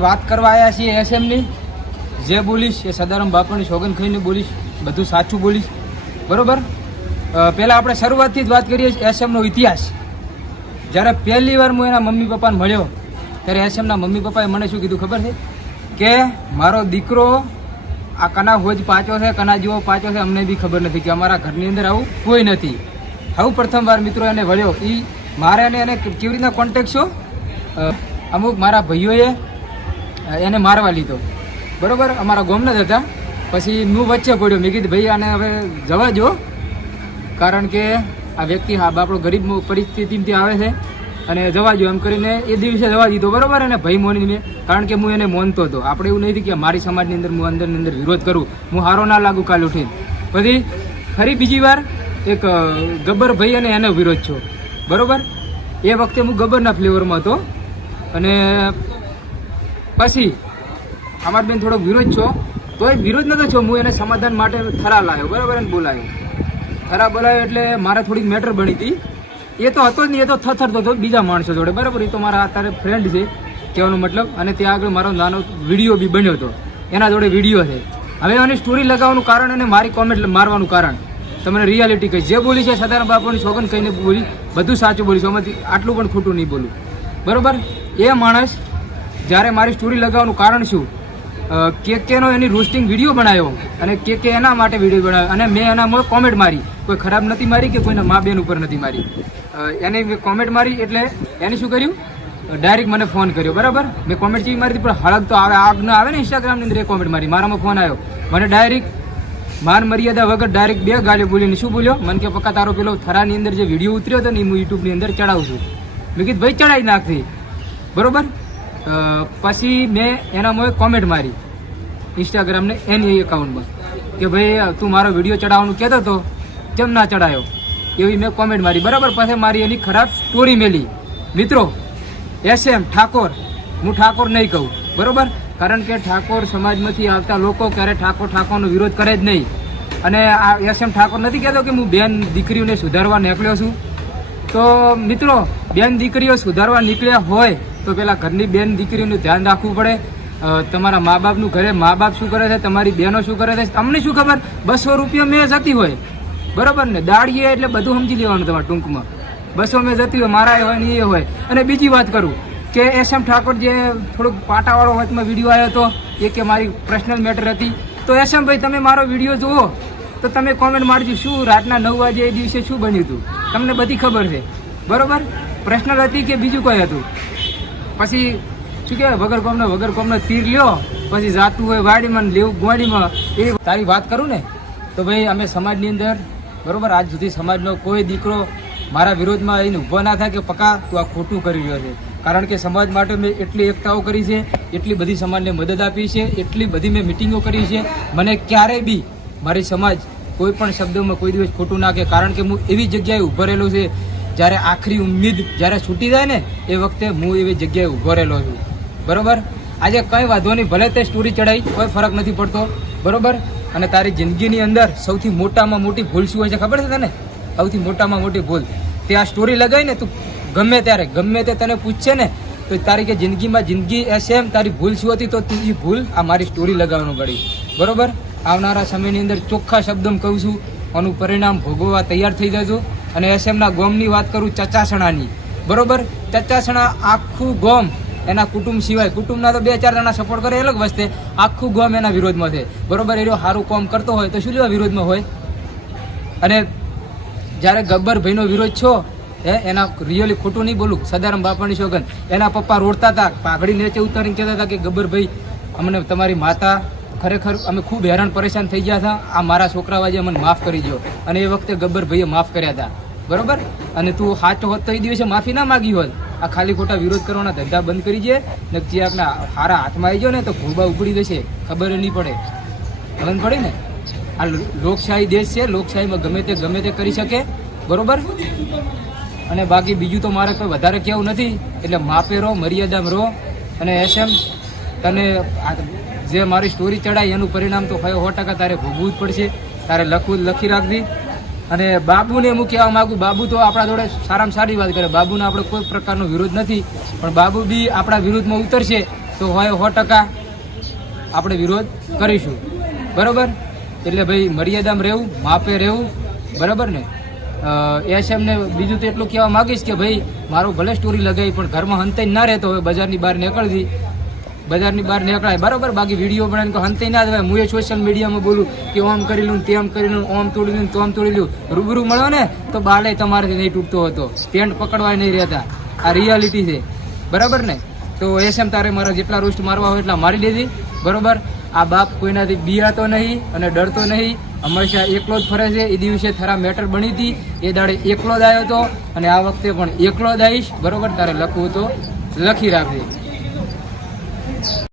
વાત કરવા આવ્યા છીએ એસએમની. જે બોલીશ એ સદારામ બાપાની સોગંદ ખાઈને બોલીશ, બધું સાચું બોલીશ, બરોબર. પહેલાં આપણે શરૂઆતથી જ વાત કરીએ એસએમનો ઇતિહાસ. જ્યારે પહેલી વાર હું એના મમ્મી પપ્પાને મળ્યો ત્યારે એસએમના મમ્મી પપ્પાએ મને શું કીધું ખબર છે કે મારો દીકરો આ કના હોજ પાછો છે, કના જેવો પાછો છે, અમને બી ખબર નથી કે અમારા ઘરની અંદર આવું કોઈ નથી. આવું પ્રથમવાર મિત્રો એને વળ્યો. એ મારે એને કેવી રીતના કોન્ટેક્ટ છો, અમુક મારા ભાઈઓએ એને મારવા લીધો, બરોબર. અમારા ગામના જ હતા. પછી હું વચ્ચે પડ્યો. મેં કીધું ભાઈ આને હવે જવા દો, કારણ કે આ વ્યક્તિ આપણો ગરીબ પરિસ્થિતિથી આવે છે અને જવા દો એમ કરીને એ દિવસે જવા દીધો, બરોબર. અને ભાઈ મોની મેં, કારણ કે હું એને માનતો હતો. આપણે એવું નથી કે મારી સમાજની અંદર હું અંદરની અંદર વિરોધ કરું, હું હારો ના લાગુ કાલ ઉઠીને. પછી ફરી બીજી વાર એક ગબ્બર ભાઈ અને એનો વિરોધ છો, બરોબર. એ વખતે હું ગબ્બરના ફ્લેવરમાં હતો અને પછી અમાર બેન થોડો વિરોધ છો, તોય વિરોધ નતો છો. હું એને સમાધાન માટે થરા લાવ્યો, બરાબર. એને બોલાવ્યો, થરા બોલાવ્યો એટલે મારે થોડીક મેટર બની હતી. એ તો હતો જ નહીં, એ તો થથરતો હતો બીજા માણસો જોડે, બરાબર. એ તો મારા અત્યારે ફ્રેન્ડ છે કહેવાનો મતલબ. અને ત્યાં આગળ મારો નાનો વિડીયો બી બન્યો હતો, એના જોડે વિડીયો છે. હવે એની સ્ટોરી લગાવવાનું કારણ અને મારી કોમેન્ટ મારવાનું કારણ તમને રિયાલિટી કહી. જે બોલી છે સદારામ બાપાની સોગંદ કહીને બોલી, બધું સાચું બોલીશું, આમાંથી આટલું પણ ખોટું નહીં બોલું, બરાબર. એ માણસ જ્યારે મારી સ્ટોરી લગાવવાનું કારણ શું, કેનો એની રોસ્ટિંગ વિડીયો બનાવ્યો અને કે એના માટે વિડીયો બનાવ્યો અને મેં એના કોમેન્ટ મારી. કોઈ ખરાબ નથી મારી કે કોઈના મા બેન ઉપર નથી મારી. એને મેં કોમેન્ટ મારી એટલે એને શું કર્યું, ડાયરેક્ટ મને ફોન કર્યો, બરાબર. મેં કોમેન્ટ ચેવી મારી હતી પણ હળગ તો આવે, આગ ન આવે ને ઇન્સ્ટાગ્રામની અંદર. એ કોમેન્ટ મારી, મારામાં ફોન આવ્યો મને ડાયરેક્ટ માન મર્યાદા વગર ડાયરેક્ટ 2 ગાળીઓ બોલીને શું બોલ્યો મને કે પક્કા તારો પેલો થરાની અંદર જે વિડીયો ઉતર્યો હતો ને હું યુટ્યુબની અંદર ચડાવું છું. મેં કીધું ભાઈ ચડાવી નાખતી, બરોબર. પછી મેં એનામાં કોમેન્ટ મારી ઇન્સ્ટાગ્રામને એની એકાઉન્ટમાં કે ભાઈ તું મારો વિડીયો ચડાવવાનું કહેતો હતો, કેમ ના ચડાયો, એવી મેં કોમેન્ટ મારી, બરાબર. પછી મારી એની ખરાબ સ્ટોરી મેલી. મિત્રો એસએમ ઠાકોર, હું ઠાકોર નહીં કહું, બરોબર. કારણ કે ઠાકોર સમાજમાંથી આવતા લોકો ક્યારે ઠાકોરનો વિરોધ કરે જ નહીં. અને આ એસએમ ઠાકોર નથી કહેતો કે હું બેન દીકરીઓને સુધારવા નીકળ્યો છું. તો મિત્રો બેન દીકરીઓ સુધારવા નીકળ્યા હોય તો પેલા ઘરની બેન દીકરીનું ધ્યાન રાખવું પડે. તમારા મા બાપનું ઘરે મા બાપ શું કરે છે, તમારી બહેનો શું કરે છે, તમને શું ખબર. 200 રૂપિયા મેં જતી હોય, બરોબર ને, દાડીએ એટલે બધું સમજી લેવાનું તમારે ટૂંકમાં. 200 મેં જતી હોય, મારા હોય ને એ હોય. અને બીજી વાત કરું કે એસએમ ઠાકોર જે થોડુંક પાટાવાળો વચમાં વિડીયો આવ્યો હતો એ કે મારી પર્સનલ મેટર હતી. તો એસએમ ભાઈ તમે મારો વિડીયો જુઓ તો તમે કોમેન્ટ મારજો શું રાતના 9 વાગે એ દિવસે શું બન્યું હતું, તમને બધી ખબર છે, બરોબર. પર્સનલ હતી કે બીજું કોઈ હતું. પછી શું કહેવાય, વગર કોમનો તીર લ્યો, પછી જાતું હોય વાડીમાં લેવું ગોડીમાં. એ તારી વાત કરું ને તો ભાઈ અમે સમાજની અંદર, બરોબર, આજ સુધી સમાજનો કોઈ દીકરો મારા વિરોધમાં આવીને ઊભો ના થાય કે પક્કા તું આ ખોટું કરી રહ્યો છે. કારણ કે સમાજ માટે મેં એટલી એકતાઓ કરી છે, એટલી બધી સમાજને મદદ આપી છે, એટલી બધી મેં મિટિંગો કરી છે. મને ક્યારેય બી મારી સમાજ કોઈ પણ શબ્દોમાં કોઈ દિવસ ખોટું ના કહે. કારણ કે હું એવી જગ્યાએ ઊભો રહેલો છે જ્યારે આખરી ઉમ્મીદ જ્યારે છૂટી જાય ને એ વખતે હું એવી જગ્યાએ ઊભો રહેલો છું, બરોબર. આજે કંઈ વાંધો નહીં, ભલે તે સ્ટોરી ચડાવી, કોઈ ફરક નથી પડતો, બરોબર. અને તારી જિંદગીની અંદર સૌથી મોટામાં મોટી ભૂલ શું હોય છે ખબર છે તને? સૌથી મોટામાં મોટી ભૂલ તે આ સ્ટોરી લગાવી ને, તું ગમે ત્યારે ગમે તે તને પૂછશે ને તો તારી કે જિંદગી એસએમ તારી ભૂલ શું હતી, તો તું એ ભૂલ આ મારી સ્ટોરી લગાવવાનું પડી, બરોબર. આવનારા સમયની અંદર ચોખ્ખા શબ્દોમાં કહું છું, આનું પરિણામ ભોગવવા તૈયાર થઈ જજો. અને એસએમના ગોમની વાત કરું, ચચાસણાની, બરોબર. ચચાસણા આખું ગોમ એના કુટુંબ સિવાય, કુટુંબના તો 2-4 જણા સપોર્ટ કરે અલગ વસ્તે, આખું ગોમ એના વિરોધમાં છે, બરોબર. એ સારું કામ કરતો હોય તો શું લેવા વિરોધમાં હોય. અને જ્યારે ગબ્બર ભાઈનો વિરોધ છો એના રિયલી ખોટું નહીં બોલું, સદારામ બાપાની સોગંદ. એના પપ્પા રોડતા હતા, પાઘડી નીચે ઉતારીને કહેતા હતા કે ગબ્બર ભાઈ અમને તમારી માતા ખરેખર અમે ખૂબ હેરાન પરેશાન થઈ ગયા હતા, આ મારા છોકરાવાજે અમને માફ કરી દો. અને એ વખતે ગબ્બર ભાઈએ માફ કર્યા હતા, બરોબર. અને તું સાચો હોત તો એ દિવસે માફી ના માગી હોત. આ ખાલી ખોટા વિરોધ કરવાના ધંધા બંધ કરી દે ને, ચિરાગના હારા હાથમાં આવી ગયો ને તો ભૂબા ઉગડી જશે, ખબર નહીં પડે, ખબર પડે ને. આ લોકશાહી દેશ છે, લોકશાહીમાં ગમે તે કરી શકે, બરોબર. અને બાકી બીજું તો મારે કોઈ વધારે કહેવું નથી. એટલે માપે રહો, મર્યાદામાં રહો. અને એસએમ તને જે મારી સ્ટોરી ચડાવી એનું પરિણામ તો 100% તારે ભોગવવું જ પડશે. તારે લખી રાખવી. અને બાબુને હું કહેવા માગું, બાબુ તો આપણા જોડે સારામાં સારી વાત કરે, બાબુને આપણે કોઈ પ્રકારનો વિરોધ નથી, પણ બાબુ બી આપણા વિરોધમાં ઉતરશે તો તો હોય 100% આપણે વિરોધ કરીશું. બરોબર? એટલે ભાઈ મર્યાદામાં રહેવું, માપે રહેવું. બરાબર ને? એસએમને બીજું તો એટલું કહેવા માંગીશ કે ભાઈ મારું ભલે સ્ટોરી લગાવી પણ ઘરમાં હંતાઈ ના રહેતો હોય, બજારની બહાર નીકળતી, બજારની બહાર નીકળાય. બરાબર? બાકી વિડીયો બનાવીને હંતાઈ ના દેવાય. હું એ સોશિયલ મીડિયામાં બોલું કે ઓમ કરી લઉં, તેમ કરી લઉં, ઓમ તોડી લઉં, તોમ તોડી લઉં. રૂબરૂ મળ્યો ને તો બાલે તમારાથી નહીં તૂટતો હતો, પેન્ટ પકડવા નહીં રહેતા. આ રિયાલિટી છે. બરાબર ને? તો એસએમ તારે મારા જેટલા રોસ્ટ મારવા હોય એટલા મારી દેધી. બરોબર? આ બાપ કોઈનાથી બિયાતો નહીં અને ડરતો નહીં, હંમેશા એકલો જ ફરે છે. એ દિવસે થરા મેટર બની હતી, એ દાડે એકલો જ આવ્યો હતો અને આ વખતે પણ એકલો જ આવીશ. બરોબર? તારે લખવું તો લખી રાખજે.